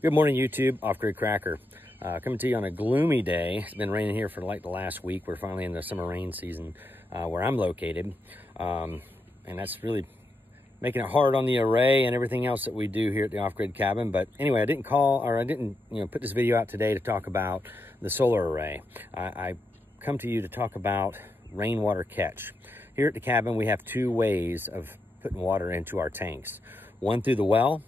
Good morning, YouTube. Offgrid Cracker. Coming to you on a gloomy day. It's been raining here for like the last week. We're finally in the summer rain season where I'm located. And that's really making it hard on the array and everything else that we do here at the Offgrid cabin. But anyway, I didn't put this video out today to talk about the solar array. I come to you to talk about rainwater catch. Here at the cabin, we have two ways of putting water into our tanks. One through the well.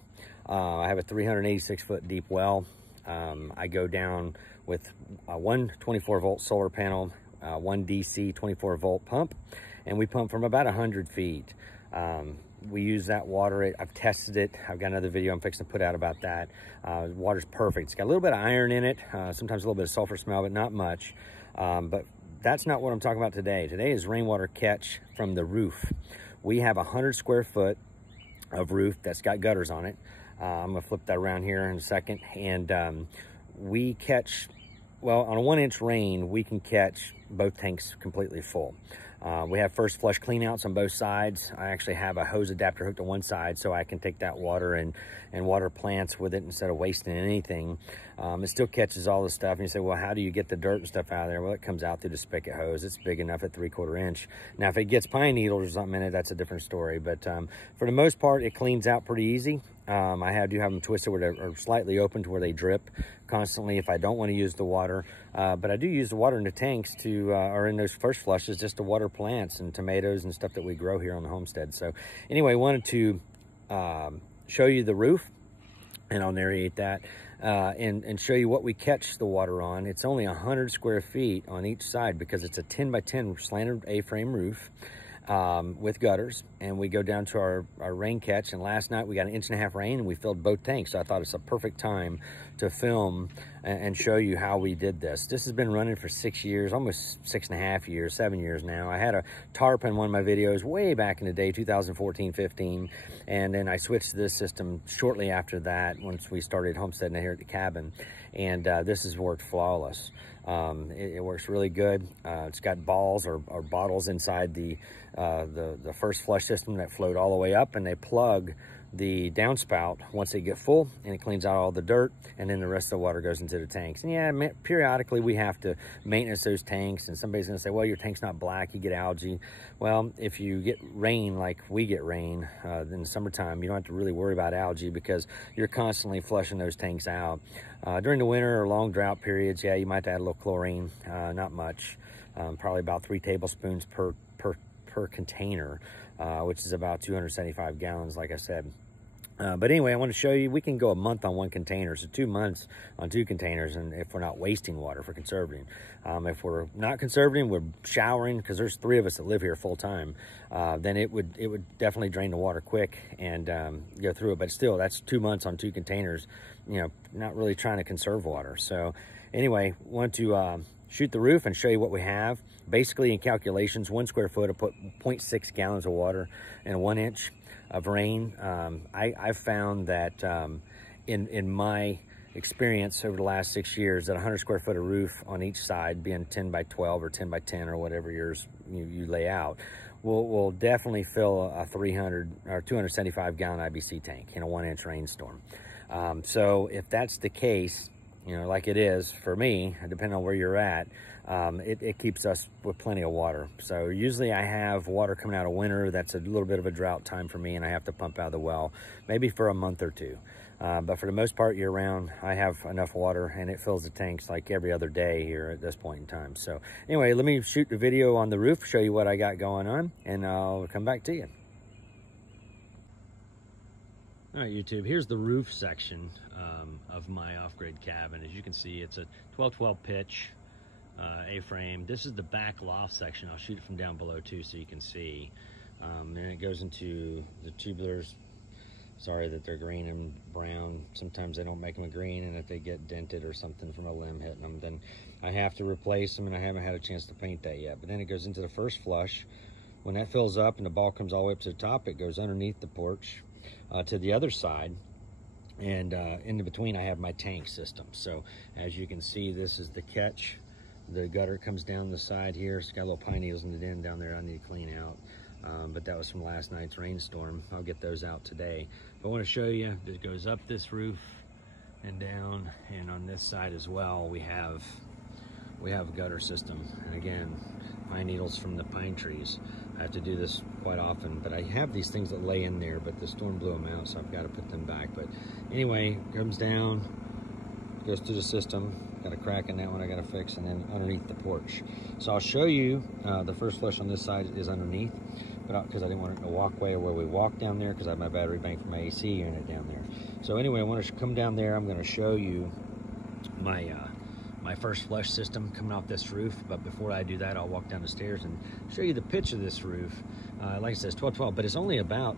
I have a 386-foot deep well. I go down with one 24-volt solar panel, one DC 24-volt pump, and we pump from about 100 feet. We use that water. I've tested it. I've got another video I'm fixing to put out about that. Water's perfect. It's got a little bit of iron in it, sometimes a little bit of sulfur smell, but not much. But that's not what I'm talking about today. Today is rainwater catch from the roof. We have 100 square foot of roof that's got gutters on it. I'm gonna flip that around here in a second. And we catch, well, on a 1-inch rain, we can catch both tanks completely full. We have first flush cleanouts on both sides. I actually have a hose adapter hooked to one side so I can take that water and water plants with it instead of wasting anything. It still catches all the stuff. And you say, well, how do you get the dirt and stuff out of there? Well, it comes out through the spigot hose. It's big enough at 3/4 inch. Now, if it gets pine needles or something in it, that's a different story. But for the most part, it cleans out pretty easy. I do have them twisted where they're slightly open to where they drip constantly if I don't want to use the water. But I do use the water in the tanks or in those first flushes just to water plants and tomatoes and stuff that we grow here on the homestead. So anyway, I wanted to show you the roof, and I'll narrate that, and show you what we catch the water on. It's only 100 square feet on each side because it's a 10 by 10 slanted A-frame roof. With gutters, and we go down to our rain catch. And last night we got 1.5 inch rain and we filled both tanks. So I thought it's a perfect time to film and show you how we did this. This has been running for 6 years, almost 6.5 years, 7 years now. I had a tarp in one of my videos way back in the day, 2014, 15. And then I switched to this system shortly after that once we started homesteading here at the cabin. And this has worked flawless. It works really good. It's got balls or bottles inside the first flush system that float all the way up, and they plug the downspout once they get full, and it cleans out all the dirt, and then the rest of the water goes into the tanks. And yeah, periodically we have to maintenance those tanks, and somebody's gonna say, well, your tank's not black, you get algae. Well, if you get rain like we get rain in the summertime, you don't have to really worry about algae because you're constantly flushing those tanks out. During the winter or long drought periods, yeah, you might add a little chlorine, not much, probably about 3 tablespoons per container, which is about 275 gallons, like I said. But anyway, I want to show you, we can go a month on one container, so 2 months on 2 containers, and if we're not wasting water, for conserving. If we're not conserving, we're showering, because there's 3 of us that live here full time, then it would definitely drain the water quick and go through it. But still, that's 2 months on 2 containers, you know, not really trying to conserve water. So anyway, want to shoot the roof and show you what we have. Basically, in calculations, 1 square foot, I put 0.6 gallons of water in 1 inch of rain. I've found that in my experience over the last 6 years, that 100 square foot of roof on each side, being 10 by 12 or 10 by 10 or whatever yours you lay out, will definitely fill a 300 or 275 gallon IBC tank in a 1 inch rainstorm. So if that's the case, you know, like it is for me, depending on where you're at, it keeps us with plenty of water. So usually I have water coming out of winter. That's a little bit of a drought time for me, and I have to pump out of the well, maybe for a month or 2. But for the most part, year round, I have enough water, and it fills the tanks like every other day here at this point in time. So anyway, let me shoot the video on the roof, show you what I got going on, and I'll come back to you. All right, YouTube, here's the roof section of my off-grid cabin. As you can see, it's a 12-12 pitch A-frame. This is the back loft section. I'll shoot it from down below too so you can see. And it goes into the tubulars. Sorry that they're green and brown. Sometimes they don't make them green, and if they get dented or something from a limb hitting them, then I have to replace them, and I haven't had a chance to paint that yet. But then it goes into the first flush. When that fills up and the ball comes all the way up to the top, it goes underneath the porch to the other side, and in between I have my tank system. So as you can see, this is the catch. The gutter comes down the side here. It's got little pine needles in the end down there I need to clean out. But that was from last night's rainstorm. I'll get those out today. But I want to show you, it goes up this roof and down, and on this side as well, we have a gutter system. And again, pine needles from the pine trees. I have to do this quite often, but I have these things that lay in there, but the storm blew them out, so I've got to put them back. But anyway, comes down, goes through the system, got a crack in that one I got to fix, and then underneath the porch. So I'll show you, the first flush on this side is underneath, but because I didn't want it in the walkway or where we walk down there, because I have my battery bank for my AC unit down there. So anyway, I want to come down there. I'm going to show you my my first flush system coming off this roof, but before I do that, I'll walk down the stairs and show you the pitch of this roof. Like I said, it's 12-12, but it's only about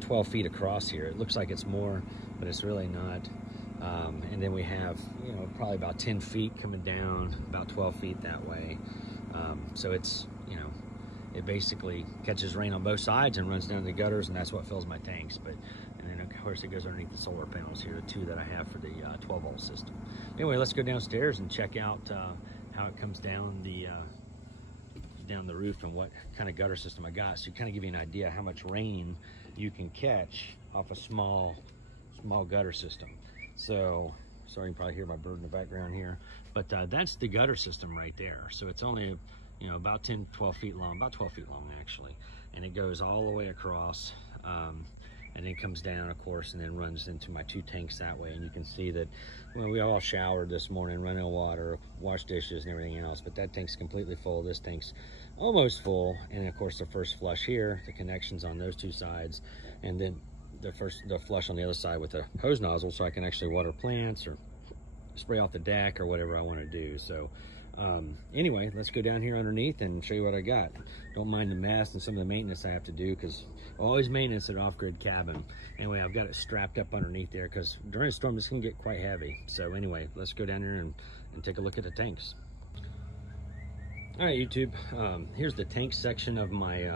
12 feet across here. It looks like it's more, but it's really not. And then we have, you know, probably about 10 feet coming down, about 12 feet that way. So it's, you know, it basically catches rain on both sides and runs down the gutters, and that's what fills my tanks. But and then of course it goes underneath the solar panels here, the two that I have for the 12-volt system. Anyway, let's go downstairs and check out how it comes down the roof and what kind of gutter system I got. So kind of give you an idea how much rain you can catch off a small gutter system. So sorry, you can probably hear my bird in the background here, but that's the gutter system right there. So it's only, you know, about 10-12 feet long, about 12 feet long actually, and it goes all the way across, and then comes down, of course, and then runs into my two tanks that way. And you can see that, well, we all showered this morning, running water, washed dishes and everything else, but that tank's completely full. This tank's almost full. And then of course the first flush here, the connections on those two sides, and then the flush on the other side with the hose nozzle, so I can actually water plants or spray off the deck or whatever I want to do. So anyway, let's go down here underneath and show you what I got. Don't mind the mess and some of the maintenance I have to do, because always maintenance at Offgrid cabin. Anyway, I've got it strapped up underneath there because during a storm this can get quite heavy. So anyway, let's go down here and take a look at the tanks. All right, YouTube, here's the tank section of my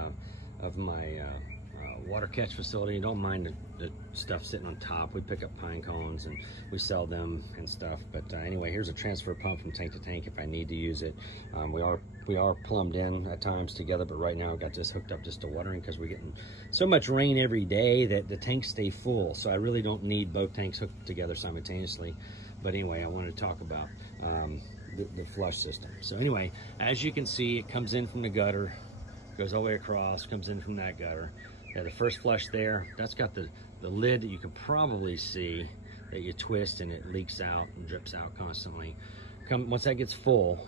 water catch facility. Don't mind the stuff sitting on top. We pick up pine cones and we sell them and stuff. But anyway, here's a transfer pump from tank to tank if I need to use it. We are plumbed in at times together, but right now I've got this hooked up just to watering because we're getting so much rain every day that the tanks stay full. So I really don't need both tanks hooked together simultaneously. But anyway, I wanted to talk about the flush system. So anyway, as you can see, it comes in from the gutter, goes all the way across, comes in from that gutter. Yeah, the first flush there, that's got the lid that you can probably see that you twist and it leaks out and drips out constantly. Once that gets full,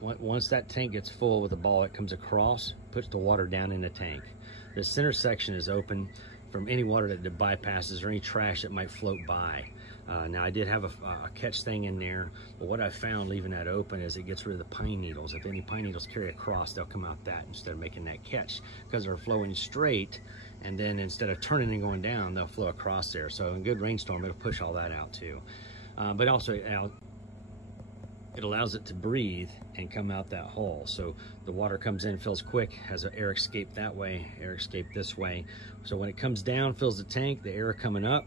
once that tank gets full with the ball, it comes across, puts the water down in the tank. The center section is open from any water that bypasses or any trash that might float by. Now I did have a catch thing in there, but what I found leaving that open is it gets rid of the pine needles. If any pine needles carry across, they'll come out that instead of making that catch, because they're flowing straight, and then instead of turning and going down, they'll flow across there. So in a good rainstorm, it'll push all that out too. But also it allows it to breathe and come out that hole. So the water comes in, fills quick, has an air escape that way, air escape this way. So when it comes down, fills the tank, the air coming up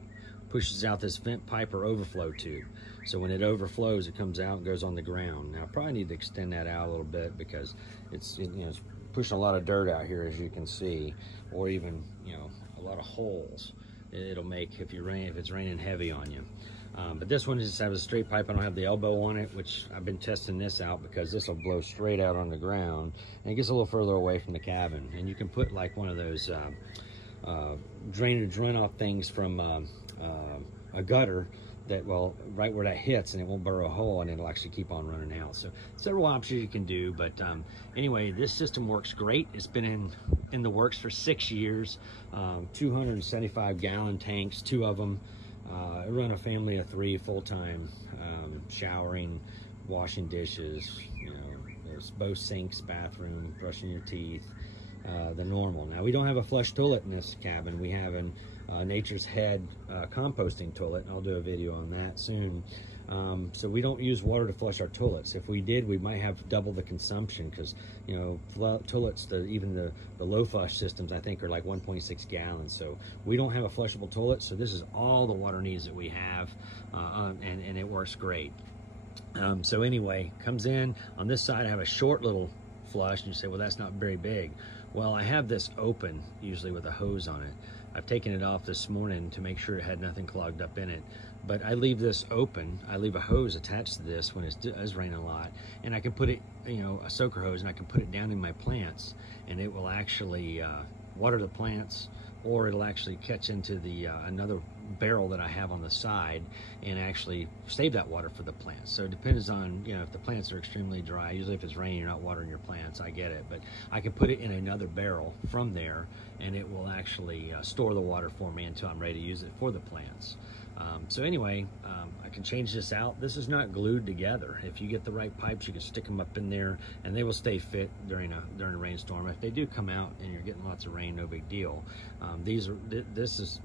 pushes out this vent pipe or overflow tube. So when it overflows, it comes out and goes on the ground. Now I probably need to extend that out a little bit because it's pushing a lot of dirt out here, as you can see, or even, you know, a lot of holes it'll make if it's raining heavy on you. But this one just has a straight pipe. I don't have the elbow on it, which I've been testing this out because this will blow straight out on the ground and it gets a little further away from the cabin. And you can put like one of those drainage runoff things from a gutter that, well, right where that hits, and it won't burrow a hole and it'll actually keep on running out. So several options you can do, but anyway, this system works great. It's been in the works for 6 years. 275 gallon tanks, 2 of them. I run a family of 3 full-time, showering, washing dishes, you know, there's both sinks, bathroom, brushing your teeth, the normal. Now we don't have a flush toilet in this cabin. We have an Nature's Head composting toilet, and I'll do a video on that soon. So we don't use water to flush our toilets. If we did, we might have double the consumption, because, you know, toilets, even the low flush systems, I think, are like 1.6 gallons. So we don't have a flushable toilet, so this is all the water needs that we have, and it works great. So anyway, comes in on this side. I have a short little flush, and you say, well, that's not very big. Well, I have this open usually with a hose on it, I've taken it off this morning to make sure it had nothing clogged up in it. But I leave this open. I leave a hose attached to this when it does rain a lot, and I can put it, a soaker hose, and I can put it down in my plants, and it will actually water the plants, or it'll actually catch into the another barrel that I have on the side and actually save that water for the plants. So it depends on, if the plants are extremely dry. Usually if it's raining, you're not watering your plants, I get it, but I can put it in another barrel from there, and it will actually store the water for me until I'm ready to use it for the plants. So anyway, I can change this out. This is not glued together. If you get the right pipes, you can stick them up in there, and they will stay fit during a rainstorm. If they do come out and you're getting lots of rain, no big deal. This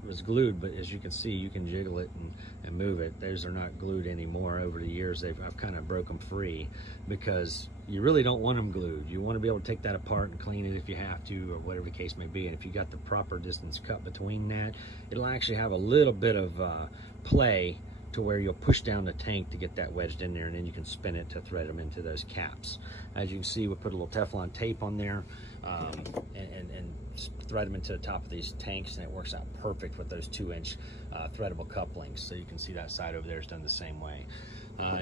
was glued, but as you can see, you can jiggle it and move it. Those are not glued anymore. Over the years, I've kind of broke them free, because you really don't want them glued. You want to be able to take that apart and clean it if you have to, or whatever the case may be. And if you got the proper distance cut between that, it'll actually have a little bit of play to where you'll push down the tank to get that wedged in there, and then you can spin it to thread them into those caps. As you can see, we put a little Teflon tape on there and thread them into the top of these tanks, and it works out perfect with those 2-inch threadable couplings. So you can see that side over there is done the same way.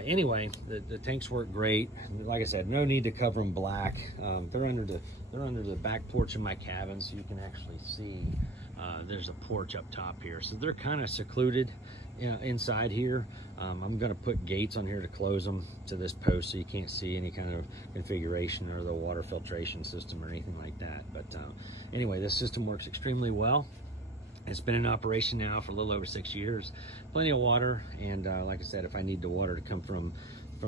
Anyway, the tanks work great. Like I said, no need to cover them black. They're under the back porch of my cabin, so you can actually see there's a porch up top here. So they're kind of secluded inside here. I'm going to put gates on here to close them to this post, so you can't see any kind of configuration or the water filtration system or anything like that. But anyway, this system works extremely well. It's been in operation now for a little over 6 years. Plenty of water, and like I said, if I need the water to come from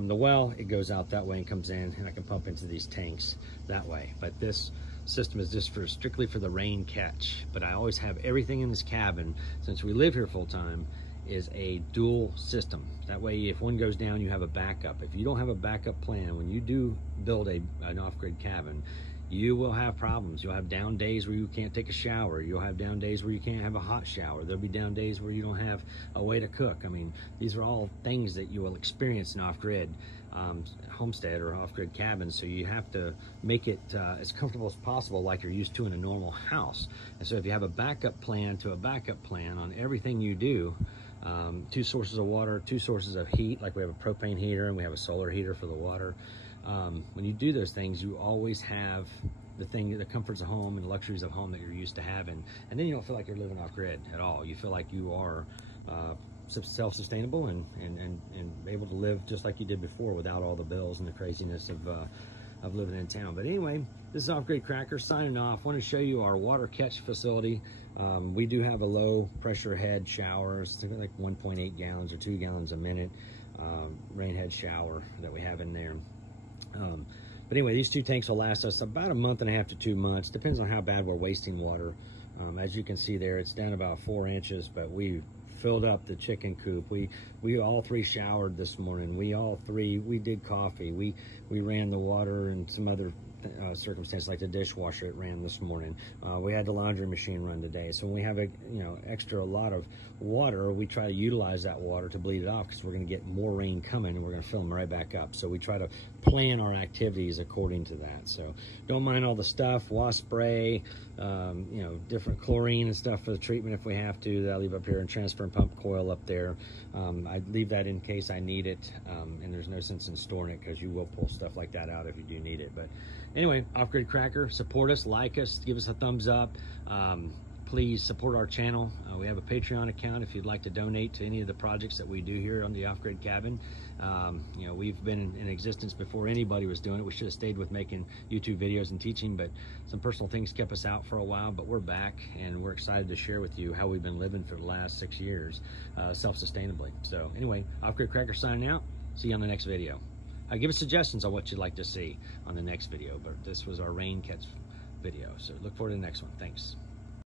the well, it goes out that way and comes in, and I can pump into these tanks that way. But this system is just strictly for the rain catch. But I always have everything in this cabin, since we live here full time, is a dual system. That way, if one goes down, you have a backup. If you don't have a backup plan, when you do build an off-grid cabin, you will have problems. You'll have down days where you can't take a shower. You'll have down days where you can't have a hot shower. There'll be down days where you don't have a way to cook. I mean, these are all things that you will experience in off-grid homestead or off-grid cabins. So you have to make it as comfortable as possible, like you're used to in a normal house. And so if you have a backup plan to a backup plan on everything you do, 2 sources of water, 2 sources of heat, like we have a propane heater and we have a solar heater for the water. When you do those things, you always have the comforts of home and the luxuries of home that you're used to having, and then you don't feel like you're living off grid at all. You feel like you are self-sustainable and able to live just like you did before, without all the bills and the craziness of living in town. But anyway, this is Offgrid Cracker signing off. I want to show you our water catch facility. We do have a low pressure head shower. It's like 1.8 gallons or 2 gallons a minute rain head shower that we have in there. But anyway, these 2 tanks will last us about 1.5 to 2 months. Depends on how bad we're wasting water. As you can see there, it's down about 4 inches, but we filled up the chicken coop. We all 3 showered this morning. We did coffee. We ran the water and some other circumstances, like the dishwasher, it ran this morning. We had the laundry machine run today. So when we have a extra lot of water, we try to utilize that water to bleed it off, because we're going to get more rain coming and we're going to fill them right back up. So we try to plan our activities according to that. So don't mind all the stuff, wasp spray, different chlorine and stuff for the treatment if we have to, that I leave up here, and transfer and pump coil up there. I leave that in case I need it, and there's no sense in storing it, because you will pull stuff like that out if you do need it. But anyway, Offgrid Cracker, support us, like us, give us a thumbs up. Please support our channel. We have a Patreon account if you'd like to donate to any of the projects that we do here on the Offgrid cabin. We've been in existence before anybody was doing it. We should have stayed with making YouTube videos and teaching, but some personal things kept us out for a while. But we're back, and we're excited to share with you how we've been living for the last 6 years self-sustainably. So anyway, Offgrid Cracker signing out. See you on the next video. Give us suggestions on what you'd like to see on the next video, but this was our rain catch video. So look forward to the next one. Thanks.